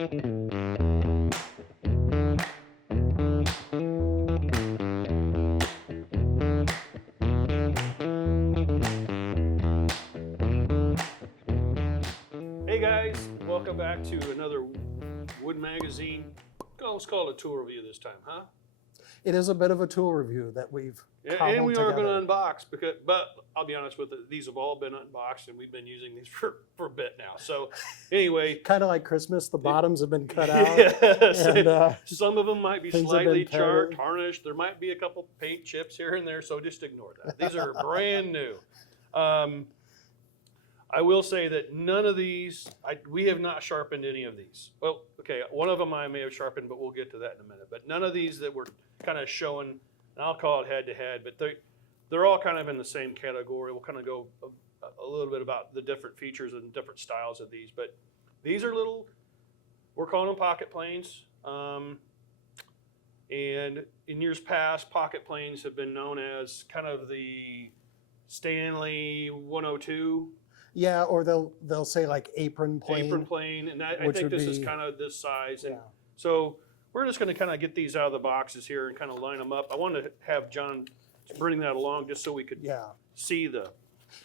Hey guys, welcome back to another Wood Magazine. Let's call it a tool review this time, huh? It is a bit of a tool review that we've cobbled And we are together. going to unbox, but I'll be honest with it, these have all been unboxed and we've been using these for a bit now. So anyway. Kind of like Christmas, the bottoms have been cut out. Yes, And, some of them might be things have slightly been tattered. tarnished. There might be a couple paint chips here and there, so just ignore that. These are brand new. I will say that none of these, we have not sharpened any of these. Well, okay, one of them I may have sharpened, but we'll get to that in a minute. But none of these that we're kind of showing, and I'll call it head to head, but they're all kind of in the same category. We'll kind of go a little bit about the different features and different styles of these. But these are little, we're calling them pocket planes. And in years past, pocket planes have been known as kind of the Stanley 102. Yeah, or they'll say like apron plane. Apron plane, and I think this is kind of this size. And Yeah. so we're just going to kind of get these out of the boxes here and kind of line them up. I wanted to have John bring that along just so we could see the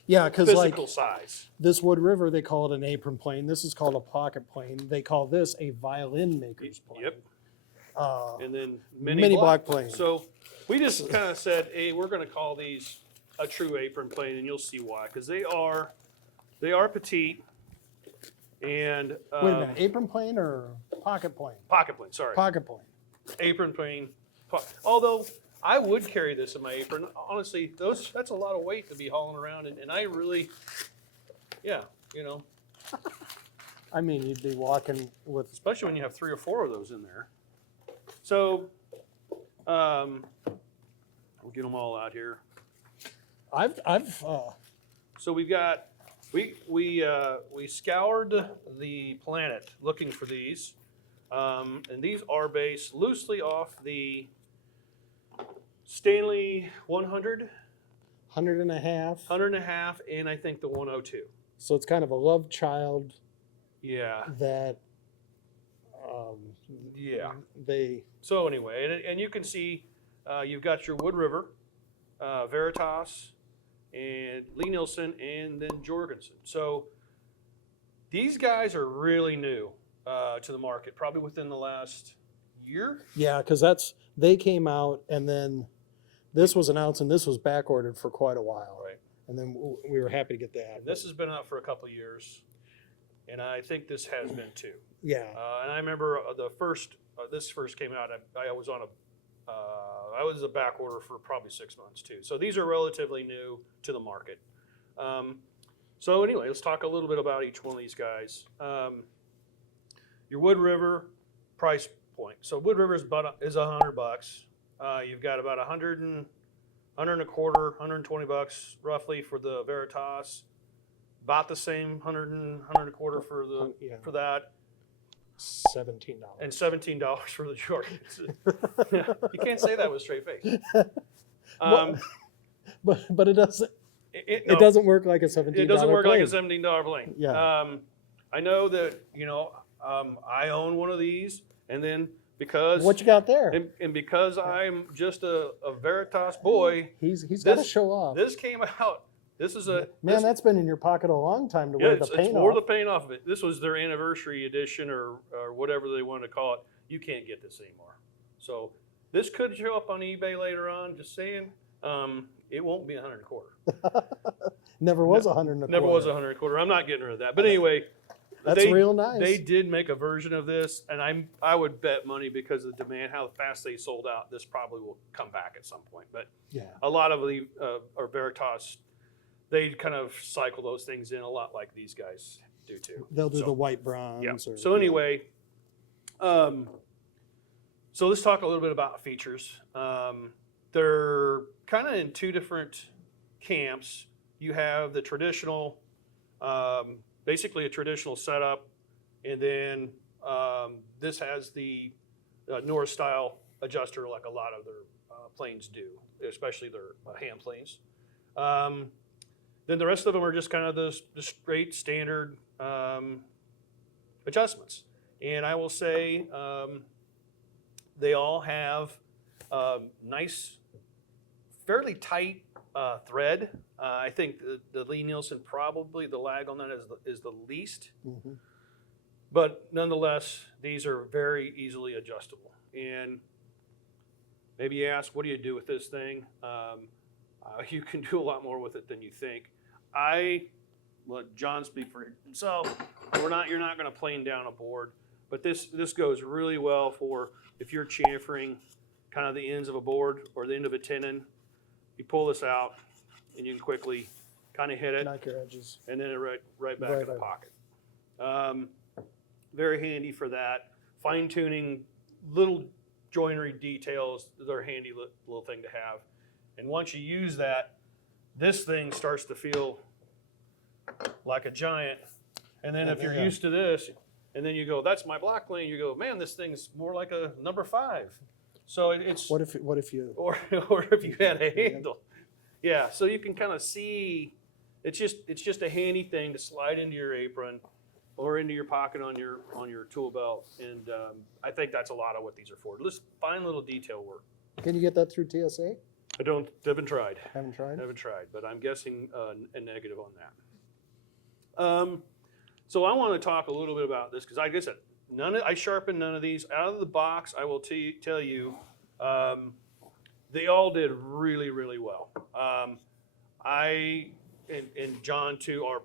because physical like size. this Wood River, they call it an apron plane. This is called a pocket plane. They call this a violin maker's plane. Yep. And then mini block plane. So we just kind of said, hey, we're going to call these a true apron plane, and you'll see why, because they are petite. And wait a minute, apron plane or pocket plane? Pocket plane, sorry. Pocket plane. Apron plane. Although I would carry this in my apron. Honestly, that's a lot of weight to be hauling around, and I really, I mean, you'd be walking with. especially when you have 3 or 4 of those in there. So, we'll get them all out here. So we've got, we scoured the planet looking for these, and these are based loosely off the Stanley 100, 100 and a half. 100 and a half, and I think the 102. So it's kind of a love child Yeah. that Yeah. they. So anyway, and you can see you've got your Wood River, Veritas, and Lee Nielsen, and then Jorgensen. So these guys are really new to the market, probably within the last year. Yeah, because they came out and then this was announced and this was back ordered for quite a while. Right. And then we were happy to get that. And this has been out for a couple of years, and I think this has been too. Yeah. And I remember this first came out. I was on I was a back order for probably 6 months too. So these are relatively new to the market. So anyway, let's talk a little bit about each one of these guys. Your Wood River price point. So Wood River is $100. You've got about 100 and a quarter, $120 roughly for the Veritas. About the same, 100 and a quarter for for that. $17. And $17 for the Jorgensen. You can't say that with a straight face. But it doesn't. It doesn't work like a $17. It doesn't work plane. like a $17 plane. Yeah. I know that I own one of these, and then because What you got there? and because I'm just a Veritas boy, He's got to show off. This came out. This is That's been in your pocket a long time to wear the paint it's off. wore the paint off of it. This was their anniversary edition or whatever they wanted to call it. You can't get this anymore. So this could show up on eBay later on. Just saying, it won't be 100 and a quarter. Never was 100 and a quarter. Never was 100 and a quarter. I'm not getting rid of that. But anyway, That's real nice. They did make a version of this, and I would bet money because of the demand, how fast they sold out. This probably will come back at some point. But yeah, a lot of the or Veritas, they kind of cycle those things in a lot like these guys do too. They'll do the white bronze. Yeah. Or, So anyway, so let's talk a little bit about features. They're kind of in 2 different camps. You have the traditional, basically a traditional setup, and then this has the North style adjuster like a lot of their planes do, especially their hand planes. Then the rest of them are just kind of the straight standard adjustments. And I will say they all have nice, fairly tight thread. I think the Lee Nielsen, probably the lag on that is the least. Mm-hmm. But nonetheless, these are very easily adjustable. And maybe you ask, what do you do with this thing? You can do a lot more with it than you think. Let John speak for himself. You're not going to plane down a board, but this goes really well for if you're chamfering kind of the ends of a board or the end of a tenon. You pull this out, and you can quickly kind of hit it, Knock your edges. and then it right back Right in the back. pocket. Very handy for that. Fine tuning, little joinery details, they're a handy little thing to have. And once you use that, this thing starts to feel like a giant. And then if you're used to this, and then you go, that's my block plane, you go, man, this thing's more like a number 5. So it's What if you? or if you had a handle. Yeah, so you can kind of see, it's just a handy thing to slide into your apron or into your pocket on your tool belt. And I think that's a lot of what these are for. Just fine little detail work. Can you get that through TSA? Haven't tried. Haven't tried. But I'm guessing a negative on that. So I want to talk a little bit about this because, like I said, I sharpened none of these out of the box. I will tell you, they all did really, really well. I and John too are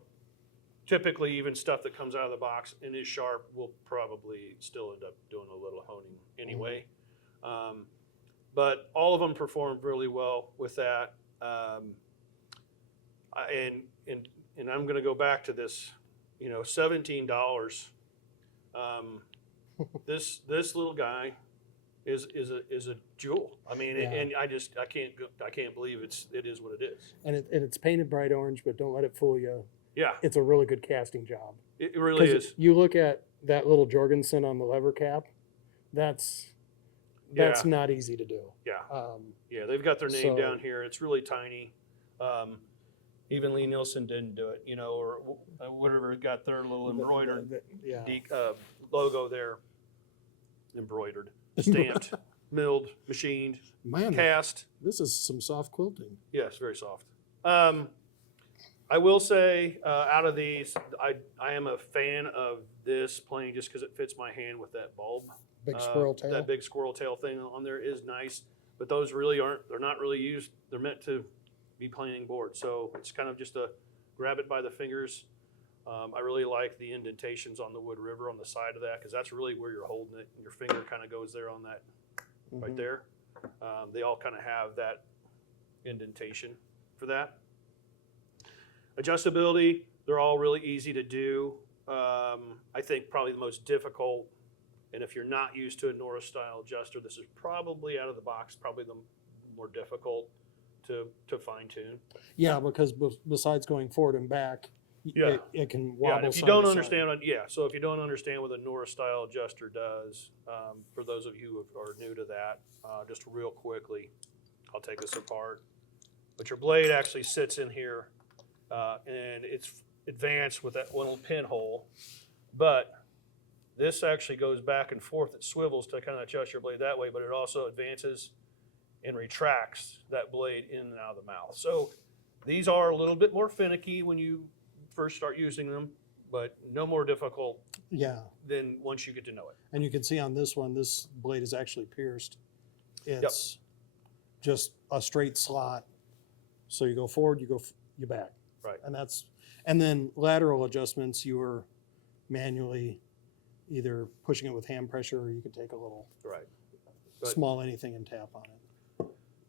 typically, even stuff that comes out of the box and is sharp will probably still end up doing a little honing anyway. But all of them performed really well with that. And I'm going to go back to this, $17. This little guy is a jewel. I mean, Yeah. and I can't believe it is what it is. And it's painted bright orange, but don't let it fool you. Yeah, It's a really good casting job. it really 'Cause is. You look at that little Jorgensen on the lever cap. That's Yeah. not easy to do. Yeah. Um, Yeah, they've got their name So- down here. It's really tiny. Even Lee Nielsen didn't do it, or whatever got their little embroidered yeah. logo there. Embroidered, stamped, milled, machined, Man, cast. this is some soft quilting. Yes, very soft. I will say, out of these, I am a fan of this plane just because it fits my hand with that bulb. Big squirrel tail. That big squirrel tail thing on there is nice, but those really aren't, they're not really used, they're meant to be planing board. So it's kind of just a grab it by the fingers. I really like the indentations on the Wood River on the side of that because that's really where you're holding it. And your finger kind of goes there on that right Mhm. there. They all kind of have that indentation for that. Adjustability, they're all really easy to do. I think probably the most difficult, and if you're not used to a Norris style adjuster, this is probably out of the box, probably the more difficult to fine tune. Yeah, because besides going forward and back, Yeah. it can Yeah, wobble. and if you side don't to side. understand, so if you don't understand what a Norris style adjuster does, for those of you who are new to that, just real quickly, I'll take this apart. But your blade actually sits in here, and it's advanced with that little pinhole. But this actually goes back and forth. It swivels to kind of adjust your blade that way, but it also advances and retracts that blade in and out of the mouth. So these are a little bit more finicky when you first start using them, but no more difficult Yeah, than once you get to know it. and you can see on this one, this blade is actually pierced. It's just a straight slot. So you go forward, you back. Right. And then lateral adjustments, you are manually either pushing it with hand pressure or you could take a little Right. But- small anything and tap on it.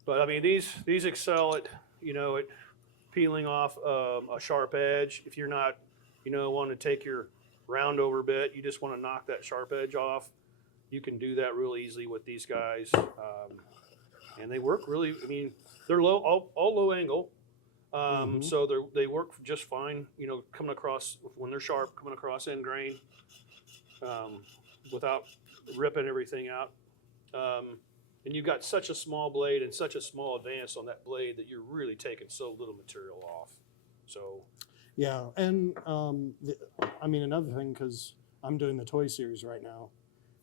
But I mean, these excel at, at peeling off a sharp edge. If you're not, wanting to take your round over bit, you just want to knock that sharp edge off. You can do that real easily with these guys. And they work really, they're all low angle. Mhm. So they work just fine, coming across, when they're sharp, coming across end grain, without ripping everything out. And you've got such a small blade and such a small advance on that blade that you're really taking so little material off. So, Yeah, and another thing, because I'm doing the toy series right now.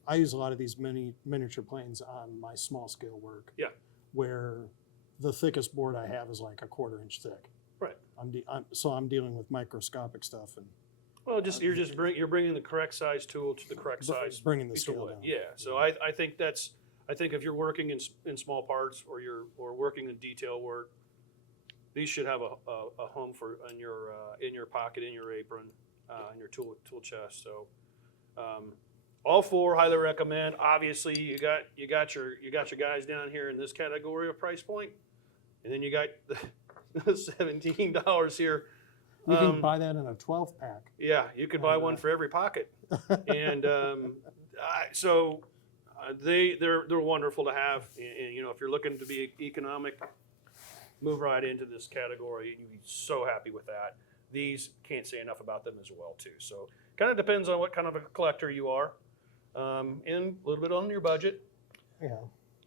I use a lot of these miniature planes on my small scale work. Yeah. Where the thickest board I have is like a 1/4 inch thick. Right. So I'm dealing with microscopic stuff and Well, you're bringing the correct size tool to the correct size bringing the piece of scale wood. down. Yeah. So I think if you're working in small parts or working in detail work, these should have a home in your pocket, in your apron, in your tool chest. So all four highly recommend. Obviously, you got your guys down here in this category of price point, and then you got the $17 here. You can buy that in a 12-pack. Yeah, you could buy one for every pocket, and they're wonderful to have. And you know, if you're looking to be economic, move right into this category. You'd be so happy with that. These, can't say enough about them as well too. So kind of depends on what kind of a collector you are, and a little bit on your budget. Yeah.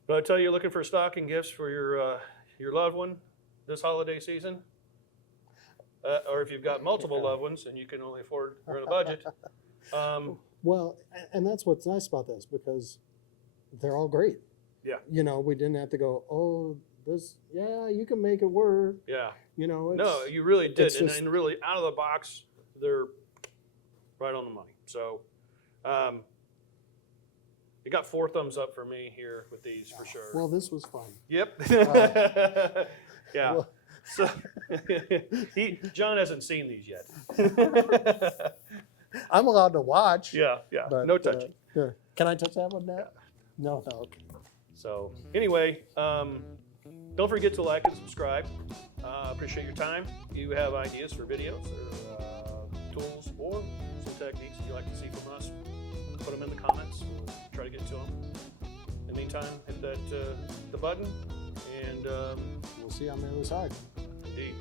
But I tell you, you're looking for stocking gifts for your loved one this holiday season. Or if you've got multiple loved ones and you can only afford or in a budget. Well, and that's what's nice about this, because they're all great. Yeah. You know, we didn't have to go, oh, this, yeah, you can make it work. Yeah. You know, No, you really did. it's just- And really, out of the box, they're right on the money. So you got 4 thumbs up for me here with these for sure. Well, this was fun. Yep. Yeah. Well, So John hasn't seen these yet. I'm allowed to watch. Yeah, yeah. But, No touching. Here. Can I touch that one now? No, no, okay. So anyway, don't forget to like and subscribe. Appreciate your time. If you have ideas for videos or tools or some techniques you'd like to see from us, put them in the comments. We'll try to get to them. In the meantime, hit the button, and We'll see you on the other side. indeed.